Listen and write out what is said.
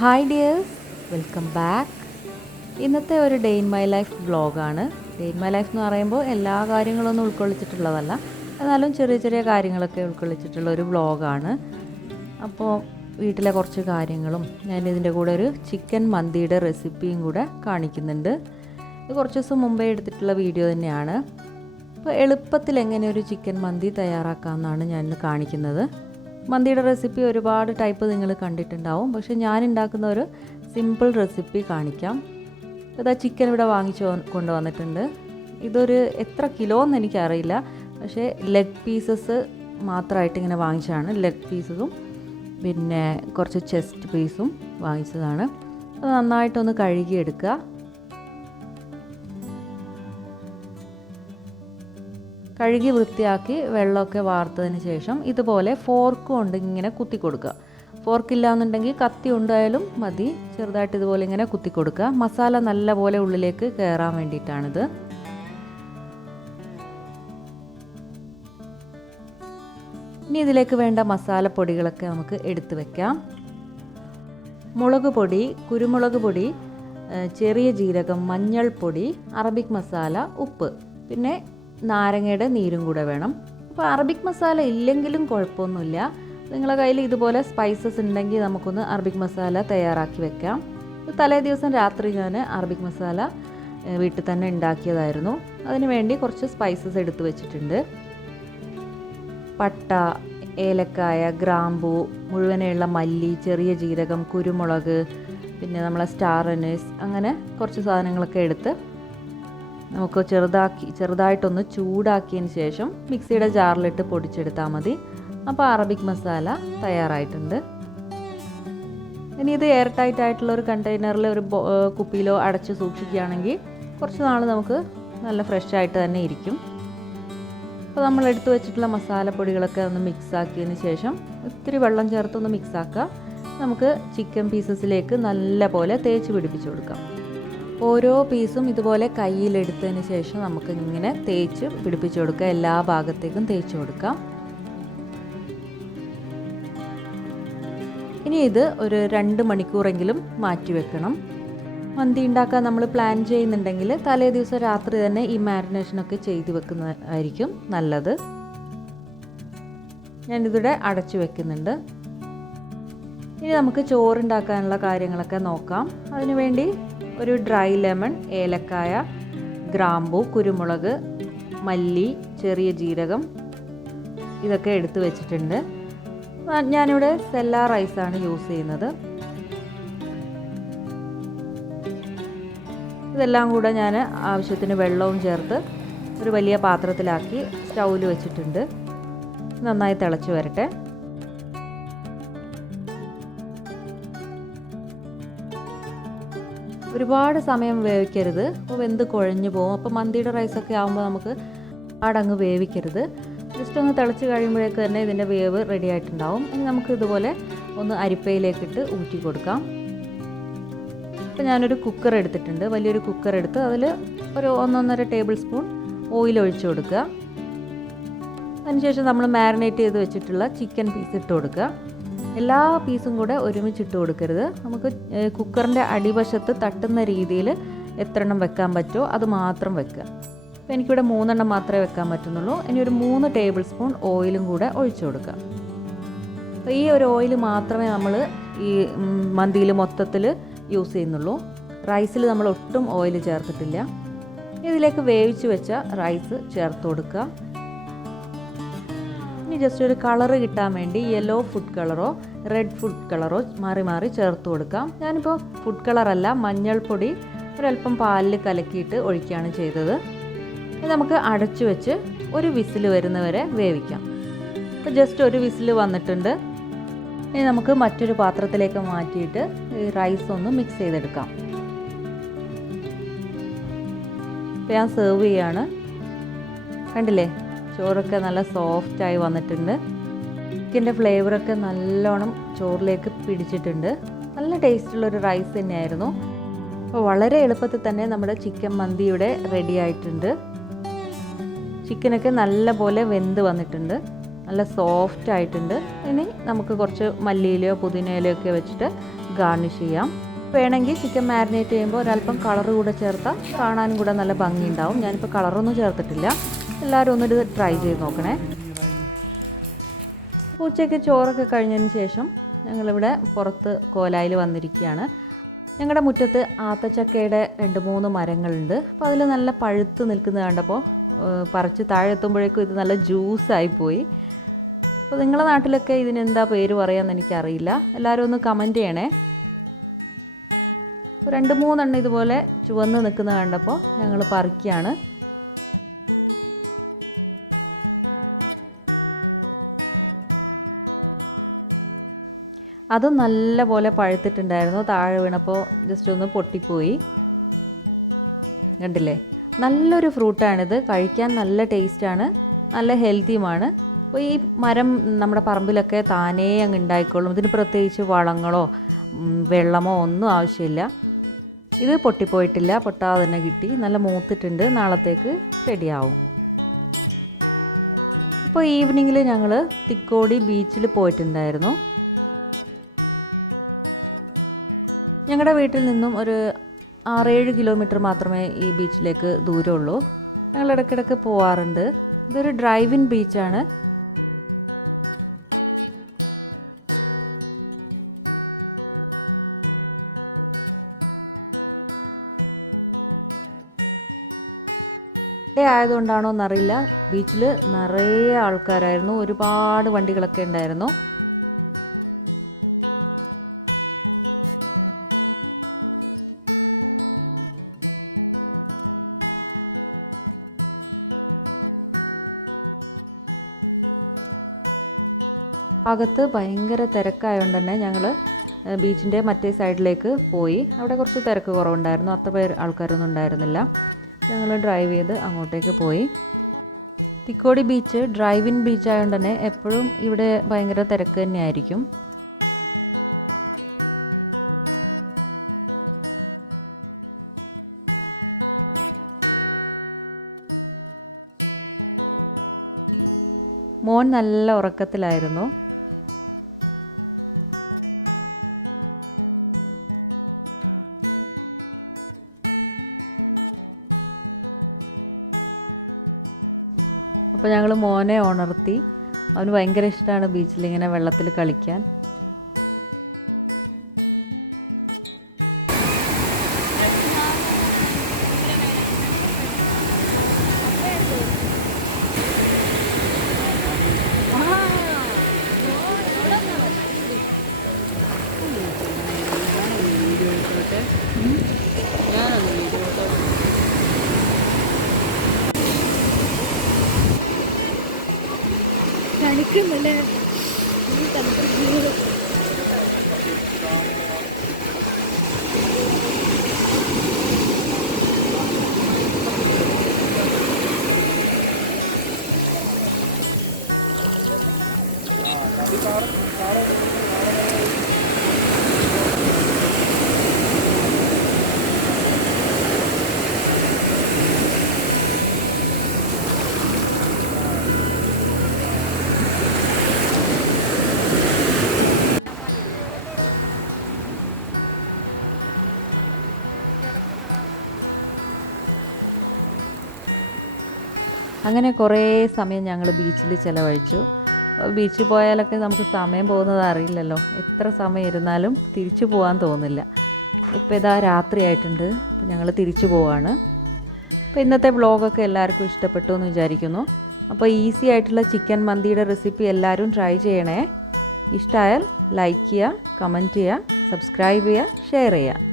Hi dears, welcome back. ഇന്നത്തെ ഒരു day in my life വ്ളോഗാണ്. ഡേ ഇൻ മൈ ലൈഫ് എന്ന് പറയുമ്പോൾ എല്ലാ കാര്യങ്ങളൊന്നും ഉൾക്കൊള്ളിച്ചിട്ടുള്ളതല്ല, എന്നാലും ചെറിയ ചെറിയ കാര്യങ്ങളൊക്കെ ഉൾക്കൊള്ളിച്ചിട്ടുള്ള ഒരു വ്ളോഗാണ്. അപ്പോൾ വീട്ടിലെ കുറച്ച് കാര്യങ്ങളും ഞാൻ ഇതിൻ്റെ കൂടെ ഒരു ചിക്കൻ മന്തിയുടെ റെസിപ്പിയും കൂടെ കാണിക്കുന്നുണ്ട്. ഇത് കുറച്ച് ദിവസം മുമ്പേ എടുത്തിട്ടുള്ള വീഡിയോ തന്നെയാണ്. അപ്പോൾ എളുപ്പത്തിൽ എങ്ങനെ ഒരു ചിക്കൻ മന്തി തയ്യാറാക്കാമെന്നാണ് ഞാൻ ഇന്ന് കാണിക്കുന്നത്. മന്തിയുടെ റെസിപ്പി ഒരുപാട് ടൈപ്പ് നിങ്ങൾ കണ്ടിട്ടുണ്ടാവും, പക്ഷേ ഞാൻ ഉണ്ടാക്കുന്ന ഒരു സിമ്പിൾ റെസിപ്പി കാണിക്കാം. ഇതാ ചിക്കൻ ഇവിടെ വാങ്ങിച്ചു കൊണ്ടുവന്നിട്ടുണ്ട്. ഇതൊരു എത്ര കിലോ എന്ന് എനിക്കറിയില്ല, പക്ഷേ ലെഗ് പീസസ് മാത്രമായിട്ട് ഇങ്ങനെ വാങ്ങിച്ചതാണ്. ലെഗ് പീസസും പിന്നെ കുറച്ച് ചെസ്റ്റ് പീസും വാങ്ങിച്ചതാണ്. അത് നന്നായിട്ടൊന്ന് കഴുകിയെടുക്കുക. കഴുകി വൃത്തിയാക്കി വെള്ളമൊക്കെ വാർത്തതിന് ശേഷം ഇതുപോലെ ഫോർക്ക് കൊണ്ട് ഇങ്ങനെ കുത്തി കൊടുക്കുക. ഫോർക്കില്ല എന്നുണ്ടെങ്കിൽ കത്തി ഉണ്ടായാലും മതി. ചെറുതായിട്ട് ഇതുപോലെ ഇങ്ങനെ കുത്തി കൊടുക്കുക. മസാല നല്ലപോലെ ഉള്ളിലേക്ക് കയറാൻ വേണ്ടിയിട്ടാണിത്. ഇനി ഇതിലേക്ക് വേണ്ട മസാലപ്പൊടികളൊക്കെ നമുക്ക് എടുത്തു വെക്കാം. മുളക് പൊടി, കുരുമുളക് പൊടി, ചെറിയ ജീരകം, മഞ്ഞൾപ്പൊടി, അറബിക് മസാല, ഉപ്പ്, പിന്നെ നാരങ്ങയുടെ നീരും കൂടെ വേണം. അപ്പോൾ അറബിക് മസാല ഇല്ലെങ്കിലും കുഴപ്പമൊന്നുമില്ല. നിങ്ങളുടെ കയ്യിൽ ഇതുപോലെ സ്പൈസസ് ഉണ്ടെങ്കിൽ നമുക്കൊന്ന് അറബിക് മസാല തയ്യാറാക്കി വെക്കാം. തലേ ദിവസം രാത്രി ഞാൻ അറബിക് മസാല വീട്ടിൽ തന്നെ ഉണ്ടാക്കിയതായിരുന്നു. അതിന് വേണ്ടി കുറച്ച് സ്പൈസസ് എടുത്ത് വെച്ചിട്ടുണ്ട്. പട്ട, ഏലക്കായ, ഗ്രാമ്പൂ, മുഴുവനുള്ള മല്ലി, ചെറിയ ജീരകം, കുരുമുളക്, പിന്നെ നമ്മളെ സ്റ്റാർ അനീസ്, അങ്ങനെ കുറച്ച് സാധനങ്ങളൊക്കെ എടുത്ത് നമുക്ക് ചെറുതായിട്ടൊന്ന് ചൂടാക്കിയതിന് ശേഷം മിക്സിയുടെ ജാറിലിട്ട് പൊടിച്ചെടുത്താൽ മതി. അപ്പോൾ അറബിക് മസാല തയ്യാറായിട്ടുണ്ട്. ഇനി ഇത് എയർ ടൈറ്റ് ആയിട്ടുള്ള ഒരു കണ്ടെയ്നറിൽ ഒരു കുപ്പിയിലോ അടച്ച് സൂക്ഷിക്കുകയാണെങ്കിൽ കുറച്ച് നാൾ നമുക്ക് നല്ല ഫ്രഷ് ആയിട്ട് തന്നെ ഇരിക്കും. അപ്പോൾ നമ്മൾ എടുത്തു വെച്ചിട്ടുള്ള മസാലപ്പൊടികളൊക്കെ ഒന്ന് മിക്സ് ആക്കിയതിന് ശേഷം ഇത്തിരി വെള്ളം ചേർത്തൊന്ന് മിക്സ് ആക്കുക. നമുക്ക് ചിക്കൻ പീസസിലേക്ക് നല്ല പോലെ തേച്ച് പിടിപ്പിച്ച് കൊടുക്കാം. ഓരോ പീസും ഇതുപോലെ കയ്യിലെടുത്തതിന് ശേഷം നമുക്ക് ഇങ്ങനെ തേച്ച് പിടിപ്പിച്ച് കൊടുക്കുക. എല്ലാ ഭാഗത്തേക്കും തേച്ച് കൊടുക്കാം. ഇനി ഇത് ഒരു 2 മണിക്കൂറെങ്കിലും മാറ്റി വെക്കണം. മന്തി ഉണ്ടാക്കാൻ നമ്മൾ പ്ലാൻ ചെയ്യുന്നുണ്ടെങ്കിൽ തലേ ദിവസം രാത്രി തന്നെ ഈ മാരിനേഷനൊക്കെ ചെയ്ത് വെക്കുന്നതായിരിക്കും നല്ലത്. ഞാനിതിവിടെ അടച്ചു വെക്കുന്നുണ്ട്. ഇനി നമുക്ക് ചോറുണ്ടാക്കാനുള്ള കാര്യങ്ങളൊക്കെ നോക്കാം. അതിനുവേണ്ടി ഒരു ഡ്രൈ ലെമൺ, ഏലക്കായ, ഗ്രാമ്പൂ, കുരുമുളക്, മല്ലി, ചെറിയ ജീരകം, ഇതൊക്കെ എടുത്ത് വെച്ചിട്ടുണ്ട്. ഞാനിവിടെ സെല്ലാ റൈസാണ് യൂസ് ചെയ്യുന്നത്. ഇതെല്ലാം കൂടെ ഞാൻ ആവശ്യത്തിന് വെള്ളവും ചേർത്ത് ഒരു വലിയ പാത്രത്തിലാക്കി സ്റ്റൗവിൽ വെച്ചിട്ടുണ്ട്. നന്നായി തിളച്ച് വരട്ടെ. ഒരുപാട് സമയം വേവിക്കരുത്, അപ്പോൾ വെന്ത് കുഴഞ്ഞു പോകും. അപ്പോൾ മന്തിയുടെ റൈസൊക്കെ ആകുമ്പോൾ നമുക്ക് ആടങ്ങ് വേവിക്കരുത്. ജസ്റ്റ് ഒന്ന് തിളച്ച് കഴിയുമ്പോഴേക്ക് തന്നെ ഇതിൻ്റെ വേവ് റെഡി ആയിട്ടുണ്ടാവും. ഇനി നമുക്ക് ഇതുപോലെ ഒന്ന് അരിപ്പയിലേക്കിട്ട് ഊറ്റി കൊടുക്കാം. അപ്പോൾ ഞാനൊരു കുക്കർ എടുത്തിട്ടുണ്ട്. വലിയൊരു കുക്കർ എടുത്ത് അതിൽ ഒരു 1-1.5 ടേബിൾ സ്പൂൺ ഓയിൽ ഒഴിച്ചു കൊടുക്കുക. അതിനുശേഷം നമ്മൾ മാരിനേറ്റ് ചെയ്ത് വെച്ചിട്ടുള്ള ചിക്കൻ പീസ് ഇട്ട് കൊടുക്കുക. എല്ലാ പീസും കൂടെ ഒരുമിച്ച് ഇട്ട് കൊടുക്കരുത്. നമുക്ക് കുക്കറിൻ്റെ അടിവശത്ത് തട്ടുന്ന രീതിയിൽ എത്ര എണ്ണം വെക്കാൻ പറ്റുമോ അത് മാത്രം വെക്കുക. അപ്പോൾ എനിക്കിവിടെ 3 എണ്ണം മാത്രമേ വെക്കാൻ പറ്റുന്നുള്ളൂ. ഇനി ഒരു 3 ടേബിൾ സ്പൂൺ ഓയിലും കൂടെ ഒഴിച്ചു കൊടുക്കുക. അപ്പോൾ ഈ ഒരു ഓയിൽ മാത്രമേ നമ്മൾ ഈ മന്തിയിൽ മൊത്തത്തിൽ യൂസ് ചെയ്യുന്നുള്ളൂ. റൈസിൽ നമ്മൾ ഒട്ടും ഓയിൽ ചേർത്തിട്ടില്ല. ഇതിലേക്ക് വേവിച്ച് വെച്ച റൈസ് ചേർത്ത് കൊടുക്കുക. ഇനി ജസ്റ്റ് ഒരു കളറ് കിട്ടാൻ വേണ്ടി യെല്ലോ ഫുഡ് കളറോ റെഡ് ഫുഡ് കളറോ മാറി മാറി ചേർത്ത് കൊടുക്കാം. ഞാനിപ്പോൾ ഫുഡ് കളറല്ല, മഞ്ഞൾപ്പൊടി ഒരല്പം പാലിൽ കലക്കിയിട്ട് ഒഴിക്കുകയാണ് ചെയ്തത്. നമുക്ക് അടച്ചു വെച്ച് ഒരു വിസിൽ വരുന്നവരെ വേവിക്കാം. ഇപ്പോൾ ജസ്റ്റ് ഒരു വിസിൽ വന്നിട്ടുണ്ട്. ഇനി നമുക്ക് മറ്റൊരു പാത്രത്തിലേക്ക് മാറ്റിയിട്ട് ഈ റൈസ് ഒന്ന് മിക്സ് ചെയ്തെടുക്കാം. ഇപ്പോൾ ഞാൻ സെർവ് ചെയ്യാണ്. കണ്ടില്ലേ, ചോറൊക്കെ നല്ല സോഫ്റ്റായി വന്നിട്ടുണ്ട്. ചിക്കൻ്റെ ഫ്ലേവറൊക്കെ നല്ലോണം ചോറിലേക്ക് പിടിച്ചിട്ടുണ്ട്. നല്ല ടേസ്റ്റുള്ളൊരു റൈസ് തന്നെയായിരുന്നു. അപ്പോൾ വളരെ എളുപ്പത്തിൽ തന്നെ നമ്മുടെ ചിക്കൻ മന്തി ഇവിടെ റെഡി ആയിട്ടുണ്ട്. ചിക്കനൊക്കെ നല്ല പോലെ വെന്ത് വന്നിട്ടുണ്ട്. നല്ല സോഫ്റ്റ് ആയിട്ടുണ്ട്. ഇനി നമുക്ക് കുറച്ച് മല്ലിയിലയോ പുതിനയിലയോ ഒക്കെ വെച്ചിട്ട് ഗാർണിഷ് ചെയ്യാം. വേണമെങ്കിൽ ചിക്കൻ മാരിനേറ്റ് ചെയ്യുമ്പോൾ ഒരല്പം കളർ കൂടെ ചേർത്താൽ കാണാനും കൂടെ നല്ല ഭംഗിയുണ്ടാവും. ഞാനിപ്പോൾ കളറൊന്നും ചേർത്തിട്ടില്ല. എല്ലാവരും ഒന്നിത് ട്രൈ ചെയ്ത് നോക്കണേ. ഉച്ചയ്ക്ക് ചോറൊക്കെ കഴിഞ്ഞതിന് ശേഷം ഞങ്ങളിവിടെ പുറത്ത് കോലായിൽ വന്നിരിക്കുകയാണ്. ഞങ്ങളുടെ മുറ്റത്ത് ആത്തച്ചക്കയുടെ 2-3 മരങ്ങളുണ്ട്. അപ്പോൾ അതിൽ നല്ല പഴുത്ത് നിൽക്കുന്നത് കണ്ടപ്പോൾ പറിച്ച് താഴെ എത്തുമ്പോഴേക്കും ഇത് നല്ല ജ്യൂസായിപ്പോയി. അപ്പോൾ നിങ്ങളുടെ നാട്ടിലൊക്കെ ഇതിനെന്താ പേര് പറയാമെന്ന് എനിക്കറിയില്ല. എല്ലാവരും ഒന്ന് കമൻറ്റ് ചെയ്യണേ. 2-3 എണ്ണം ഇതുപോലെ ചുവന്ന് നിൽക്കുന്നത് കണ്ടപ്പോൾ ഞങ്ങൾ പറിക്കുകയാണ്. അതും നല്ല പോലെ പഴുത്തിട്ടുണ്ടായിരുന്നു. താഴെ വീണപ്പോൾ ജസ്റ്റ് ഒന്ന് പൊട്ടിപ്പോയി. കണ്ടില്ലേ, നല്ലൊരു ഫ്രൂട്ടാണിത്. കഴിക്കാൻ നല്ല ടേസ്റ്റാണ്, നല്ല ഹെൽത്തിയുമാണ്. അപ്പോൾ ഈ മരം നമ്മുടെ പറമ്പിലൊക്കെ താനേ അങ്ങ് ഉണ്ടായിക്കോളും. ഇതിന് പ്രത്യേകിച്ച് വളങ്ങളോ വെള്ളമോ ഒന്നും ആവശ്യമില്ല. ഇത് പൊട്ടിപ്പോയിട്ടില്ല, പൊട്ടാതെ തന്നെ കിട്ടി. നല്ല മൂത്തിട്ടുണ്ട്. നാളത്തേക്ക് റെഡിയാവും. ഇപ്പോൾ ഈവനിങ്ങിൽ ഞങ്ങൾ തിക്കോടി ബീച്ചിൽ പോയിട്ടുണ്ടായിരുന്നു. ഞങ്ങളുടെ വീട്ടിൽ നിന്നും ഒരു 6-7 കിലോമീറ്റർ മാത്രമേ ഈ ബീച്ചിലേക്ക് ദൂരമുള്ളൂ. ഞങ്ങൾ ഇടയ്ക്കിടയ്ക്ക് പോവാറുണ്ട്. ഇതൊരു ഡ്രൈവിൻ ബീച്ചാണ്. ആയതുകൊണ്ടാണോ എന്നറിയില്ല, ബീച്ചിൽ നിറയെ ആൾക്കാരായിരുന്നു. ഒരുപാട് വണ്ടികളൊക്കെ ഉണ്ടായിരുന്നു. അകത്ത് ഭയങ്കര തിരക്കായതുകൊണ്ട് തന്നെ ഞങ്ങൾ ബീച്ചിൻ്റെ മറ്റേ സൈഡിലേക്ക് പോയി. അവിടെ കുറച്ച് തിരക്ക് കുറവുണ്ടായിരുന്നു. അത്ര ആൾക്കാരൊന്നും ഉണ്ടായിരുന്നില്ല. ഞങ്ങൾ ഡ്രൈവ് ചെയ്ത് അങ്ങോട്ടേക്ക് പോയി. തിക്കോടി ബീച്ച് ഡ്രൈവിൻ ബീച്ച് ആയതുകൊണ്ട് തന്നെ എപ്പോഴും ഇവിടെ ഭയങ്കര തിരക്ക് തന്നെയായിരിക്കും. മോൻ നല്ല ഉറക്കത്തിലായിരുന്നു. അപ്പോൾ ഞങ്ങൾ മോനെ ഉണർത്തി. അവന് ഭയങ്കര ഇഷ്ടമാണ് ബീച്ചിൽ ഇങ്ങനെ വെള്ളത്തിൽ കളിക്കാൻ. തണുക്കുമല്ലേ? അങ്ങനെ കുറേ സമയം ഞങ്ങൾ ബീച്ചിൽ ചിലവഴിച്ചു. ബീച്ചിൽ പോയാലൊക്കെ നമുക്ക് സമയം പോകുന്നത് അറിയില്ലല്ലോ. എത്ര സമയം ഇരുന്നാലും തിരിച്ചു പോകാൻ തോന്നില്ല. ഇപ്പോൾ ഇതാ രാത്രിയായിട്ടുണ്ട്. അപ്പോൾ ഞങ്ങൾ തിരിച്ചു പോവാണ്. അപ്പോൾ ഇന്നത്തെ വ്ളോഗൊക്കെ എല്ലാവർക്കും ഇഷ്ടപ്പെട്ടു എന്ന് വിചാരിക്കുന്നു. അപ്പോൾ ഈസി ആയിട്ടുള്ള ചിക്കൻ മന്തിയുടെ റെസിപ്പി എല്ലാവരും ട്രൈ ചെയ്യണേ. ഇഷ്ടമായാൽ ലൈക്ക് ചെയ്യുക, കമൻറ്റ് ചെയ്യുക, സബ്സ്ക്രൈബ് ചെയ്യുക, ഷെയർ ചെയ്യുക.